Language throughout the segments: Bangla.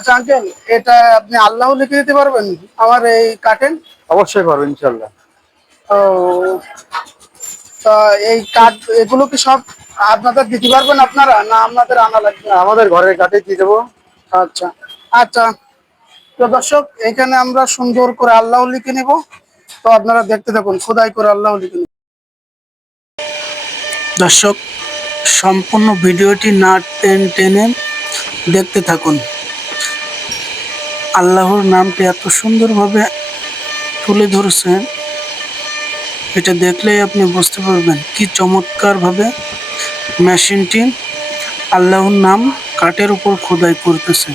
আচ্ছা আঙ্কেল, এটা আপনি আল্লাহ লিখে দিতে পারবেন আমার এই কার্টেন? অবশ্যই পারবো ইনশাল্লাহ। ও, তা এই কাঠ এগুলো কি সব আপনাদের দিতে পারবেন আপনারা, না আপনাদের আনা লাগবে? আমাদের ঘরের কাঠে দিয়ে দেবো। আচ্ছা আচ্ছা। তো দর্শক, এখানে আমরা সুন্দর করে আল্লাহ লিখে নিব। তো আপনারা দেখতে থাকুন, খোদাই করে আল্লাহ লিখে নিব। দর্শক, সম্পূর্ণ ভিডিওটি না টেনে দেখতে থাকুন। আল্লাহর নামটি এত সুন্দরভাবে তুলে ধরেছে, এটা দেখলেই আপনি বুঝতে পারবেন কি চমৎকারভাবে মেশিনটি আল্লাহর নাম কাঠের উপর খোদাই করতেছে।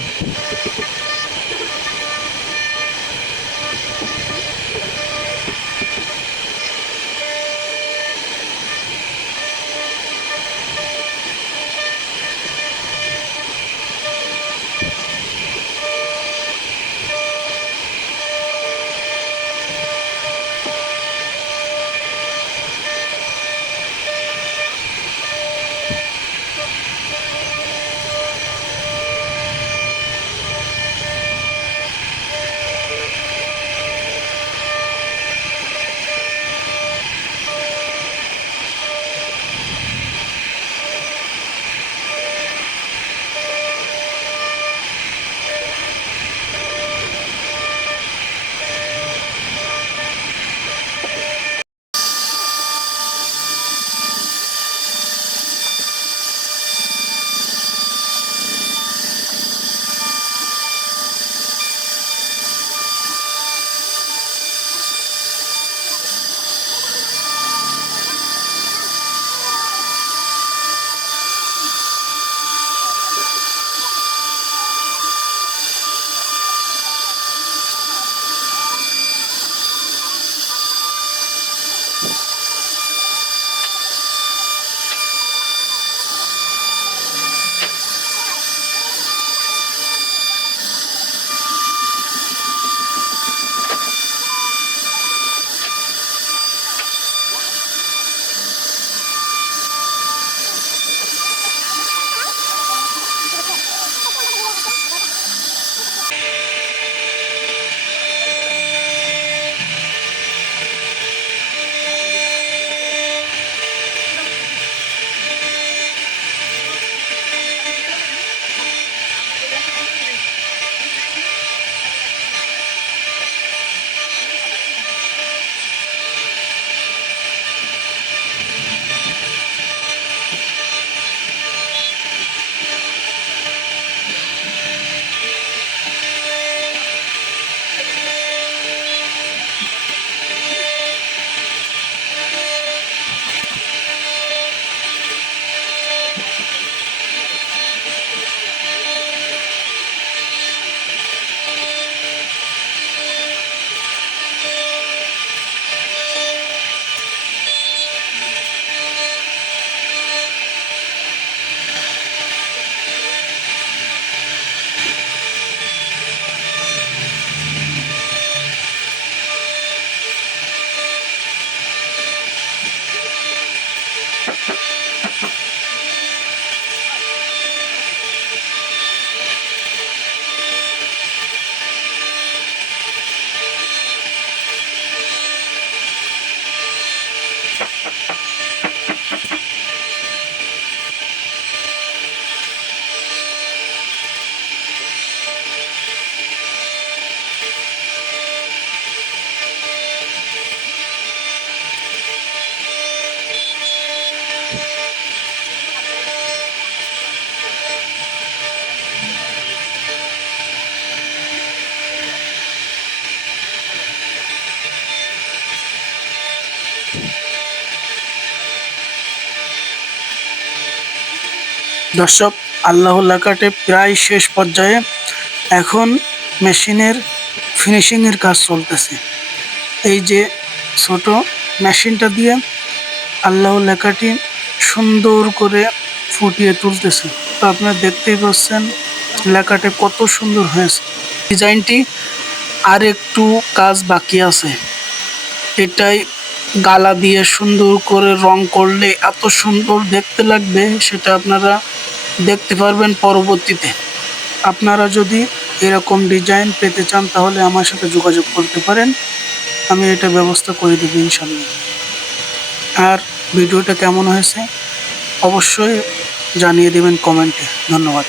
দর্শক, আল্লাহ কাটে প্রায় শেষ পর্যায়ে। এখন মেশিনের ফিনিশিংয়ের কাজ চলতেছে। এই যে ছোট মেশিনটা দিয়ে আল্লাহ লেখাটি সুন্দর করে ফুটিয়ে তুলতেছে। তো আপনারা দেখতেই পাচ্ছেন লেখাটি কত সুন্দর হয়েছে। ডিজাইনটি আর একটু কাজ বাকি আছে। এটাই গালা দিয়ে সুন্দর করে রং করলে এত সুন্দর দেখতে লাগবে, সেটা আপনারা দেখতে পারবেন পরবর্তীতে। আপনারা যদি এরকম ডিজাইন পেতে চান তাহলে আমার সাথে যোগাযোগ করতে পারেন, আমি এটা ব্যবস্থা করে দেবো ইনশাল্লাহ। আর ভিডিওটা কেমন হয়েছে অবশ্যই জানিয়ে দেবেন কমেন্টে। ধন্যবাদ।